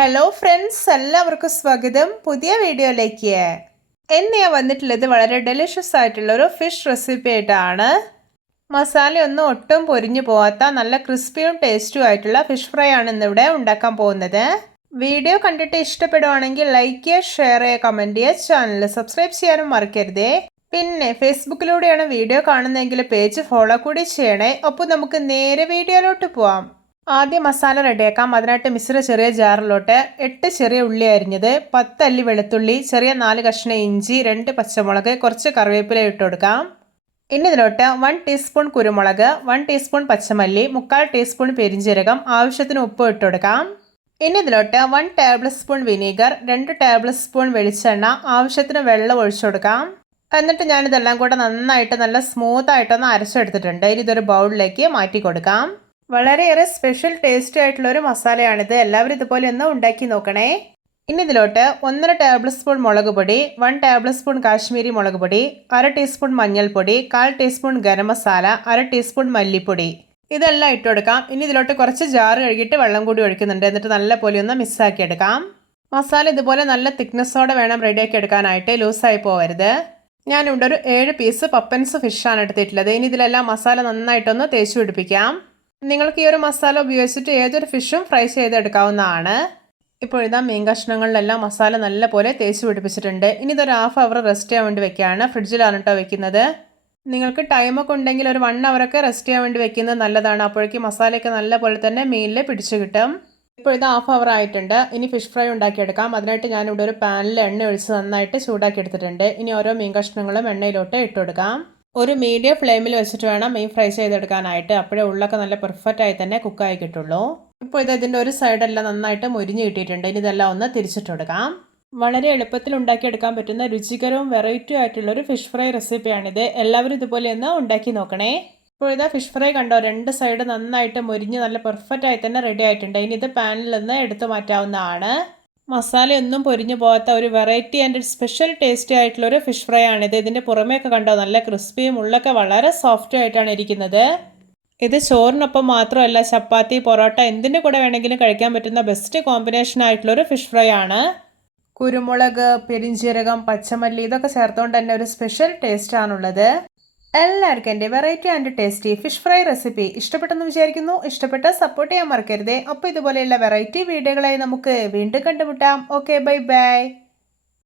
Hello friends, എല്ലാവർക്കും സ്വാഗതം പുതിയ വീഡിയോയിലേക്ക്. ഇന്ന് ഞാൻ വന്നിട്ടുള്ളത് വളരെ ഡെലിഷ്യസ് ആയിട്ടുള്ള ഒരു ഫിഷ് റെസിപ്പി ആയിട്ടാണ്. മസാലയൊന്നും ഒട്ടും പൊരിഞ്ഞു പോവാത്ത നല്ല ക്രിസ്പിയും ടേസ്റ്റും ആയിട്ടുള്ള ഫിഷ് ഫ്രൈ ആണ് ഇന്നിവിടെ ഉണ്ടാക്കാൻ പോകുന്നത്. വീഡിയോ കണ്ടിട്ട് ഇഷ്ടപ്പെടുവാണെങ്കിൽ ലൈക്ക് ചെയ്യുക, ഷെയർ ചെയ്യുക, കമൻറ്റ് ചെയ്യുക, ചാനൽ സബ്സ്ക്രൈബ് ചെയ്യാനും മറക്കരുതേ. പിന്നെ ഫേസ്ബുക്കിലൂടെയാണ് വീഡിയോ കാണുന്നതെങ്കിൽ പേജ് ഫോളോ കൂടി ചെയ്യണേ. അപ്പോൾ നമുക്ക് നേരെ വീഡിയോയിലോട്ട് പോവാം. ആദ്യം മസാല റെഡിയാക്കാം. അതിനായിട്ട് മിശ്ര ചെറിയ ജാറിലോട്ട് 8 ചെറിയ ഉള്ളി അരിഞ്ഞത്, 10 അല്ലി വെളുത്തുള്ളി, ചെറിയ 4 കഷ്ണം ഇഞ്ചി, 2 പച്ചമുളക്, കുറച്ച് കറിവേപ്പില ഇട്ട് കൊടുക്കാം. ഇനി ഇതിലോട്ട് 1 ടീസ്പൂൺ കുരുമുളക്, 1 ടീസ്പൂൺ പച്ചമല്ലി, 3/4 ടീസ്പൂൺ പെരിഞ്ജീരകം, ആവശ്യത്തിന് ഉപ്പ് ഇട്ട് കൊടുക്കാം. ഇനി ഇതിലോട്ട് 1 table spoon vinegar, 2 table spoon വെളിച്ചെണ്ണ, ആവശ്യത്തിന് വെള്ളം ഒഴിച്ചു കൊടുക്കാം. എന്നിട്ട് ഞാനിതെല്ലാം കൂടെ നന്നായിട്ട് നല്ല സ്മൂത്തായിട്ടൊന്ന് അരച്ചെടുത്തിട്ടുണ്ട്. ഇനി ഇതൊരു ബൗളിലേക്ക് മാറ്റി കൊടുക്കാം. വളരെയേറെ സ്പെഷ്യൽ ടേസ്റ്റി ആയിട്ടുള്ള ഒരു മസാലയാണിത്. എല്ലാവരും ഇതുപോലെ ഒന്ന് ഉണ്ടാക്കി നോക്കണേ. ഇനി ഇതിലോട്ട് 1.5 ടേബിൾ സ്പൂൺ മുളക് പൊടി, 1 ടേബിൾ സ്പൂൺ കാശ്മീരി മുളക് പൊടി, 1/2 ടീസ്പൂൺ മഞ്ഞൾപ്പൊടി, 1/4 ടീസ്പൂൺ ഗരം മസാല, 1/2 ടീസ്പൂൺ മല്ലിപ്പൊടി, ഇതെല്ലാം ഇട്ട് കൊടുക്കാം. ഇനി ഇതിലോട്ട് കുറച്ച് ജാറ് കഴുകിയിട്ട് വെള്ളം കൂടി ഒഴിക്കുന്നുണ്ട്. എന്നിട്ട് നല്ല പോലെ ഒന്ന് മിക്സാക്കി എടുക്കാം. മസാല ഇതുപോലെ നല്ല തിക്നെസ്സോടെ വേണം റെഡിയാക്കി എടുക്കാനായിട്ട്, ലൂസായി പോകരുത്. ഞാനിവിടെ ഒരു 7 പീസ് പപ്പൻസ് ഫിഷാണ് എടുത്തിട്ടുള്ളത്. ഇനി ഇതിലെല്ലാം മസാല നന്നായിട്ടൊന്ന് തേച്ച് പിടിപ്പിക്കാം. നിങ്ങൾക്ക് ഈ ഒരു മസാല ഉപയോഗിച്ചിട്ട് ഏതൊരു ഫിഷും ഫ്രൈ ചെയ്തെടുക്കാവുന്നതാണ്. ഇപ്പോൾ ഇതാ മീൻ കഷ്ണങ്ങളിലെല്ലാം മസാല നല്ലപോലെ തേച്ച് പിടിപ്പിച്ചിട്ടുണ്ട്. ഇനി ഇതൊരു 1/2 അവർ റെസ്റ്റ് ചെയ്യാൻ വേണ്ടി വെക്കുകയാണ്. ഫ്രിഡ്ജിലാണ് കേട്ടോ വെക്കുന്നത്. നിങ്ങൾക്ക് ടൈമൊക്കെ ഉണ്ടെങ്കിൽ ഒരു 1 അവറൊക്കെ റെസ്റ്റ് ചെയ്യാൻ വേണ്ടി വെക്കുന്നത് നല്ലതാണ്. അപ്പോഴേക്കും മസാലയൊക്കെ നല്ലപോലെ തന്നെ മീനിൽ പിടിച്ച് കിട്ടും. ഇപ്പോൾ ഇത് 1/2 അവർ ആയിട്ടുണ്ട്. ഇനി ഫിഷ് ഫ്രൈ ഉണ്ടാക്കിയെടുക്കാം. അതിനായിട്ട് ഞാനിവിടെ ഒരു പാനിൽ എണ്ണ ഒഴിച്ച് നന്നായിട്ട് ചൂടാക്കി എടുത്തിട്ടുണ്ട്. ഇനി ഓരോ മീൻ കഷ്ണങ്ങളും എണ്ണയിലോട്ട് ഇട്ട് കൊടുക്കാം. ഒരു മീഡിയം ഫ്ലെയിമിൽ വെച്ചിട്ട് വേണം മീൻ ഫ്രൈ ചെയ്തെടുക്കാനായിട്ട്. അപ്പോഴേ ഉള്ളൊക്കെ നല്ല പെർഫെക്റ്റായി തന്നെ കുക്കായി കിട്ടുള്ളൂ. ഇപ്പോൾ ഇതിൻ്റെ ഒരു സൈഡെല്ലാം നന്നായിട്ട് മുരിഞ്ഞ് കിട്ടിയിട്ടുണ്ട്. ഇനി ഇതെല്ലാം ഒന്ന് തിരിച്ചിട്ട് കൊടുക്കാം. വളരെ എളുപ്പത്തിൽ ഉണ്ടാക്കിയെടുക്കാൻ പറ്റുന്ന രുചികരവും വെറൈറ്റി ആയിട്ടുള്ളൊരു ഫിഷ് ഫ്രൈ റെസിപ്പിയാണിത്. എല്ലാവരും ഇതുപോലെ ഒന്ന് ഉണ്ടാക്കി നോക്കണേ. ഇപ്പോൾ ഇതാ ഫിഷ് ഫ്രൈ കണ്ടോ, 2 സൈഡ് നന്നായിട്ട് മുരിഞ്ഞ് നല്ല പെർഫെക്റ്റായി തന്നെ റെഡി ആയിട്ടുണ്ട്. ഇനി ഇത് പാനിൽ നിന്ന് എടുത്തു മാറ്റാവുന്നതാണ്. മസാലയൊന്നും പൊരിഞ്ഞു പോകാത്ത ഒരു വെറൈറ്റി ആൻഡ് സ്പെഷ്യൽ ടേസ്റ്റി ആയിട്ടുള്ള ഒരു ഫിഷ് ഫ്രൈ ആണിത്. ഇതിൻ്റെ പുറമേയൊക്കെ കണ്ടോ നല്ല ക്രിസ്പിയും ഉള്ളൊക്കെ വളരെ സോഫ്റ്റ് ആയിട്ടാണ് ഇരിക്കുന്നത്. ഇത് ചോറിനൊപ്പം മാത്രമല്ല, ചപ്പാത്തി, പൊറോട്ട എന്തിൻ്റെ കൂടെ വേണമെങ്കിലും കഴിക്കാൻ പറ്റുന്ന ബെസ്റ്റ് കോമ്പിനേഷൻ ആയിട്ടുള്ളൊരു ഫിഷ് ഫ്രൈ ആണ്. കുരുമുളക്, പെരിഞ്ജീരകം, പച്ചമല്ലി ഇതൊക്കെ ചേർത്തുകൊണ്ട് തന്നെ ഒരു സ്പെഷ്യൽ ടേസ്റ്റ് ആണുള്ളത്. എല്ലാവർക്കും എൻ്റെ variety and tasty fish fry recipe ഇഷ്ടപ്പെട്ടെന്ന് വിചാരിക്കുന്നു. ഇഷ്ടപ്പെട്ട സപ്പോർട്ട് ചെയ്യാൻ മറക്കരുതേ. അപ്പോൾ ഇതുപോലെയുള്ള വെറൈറ്റി വീഡിയോകളായി നമുക്ക് വീണ്ടും കണ്ടുമുട്ടാം. Okay, bye bye.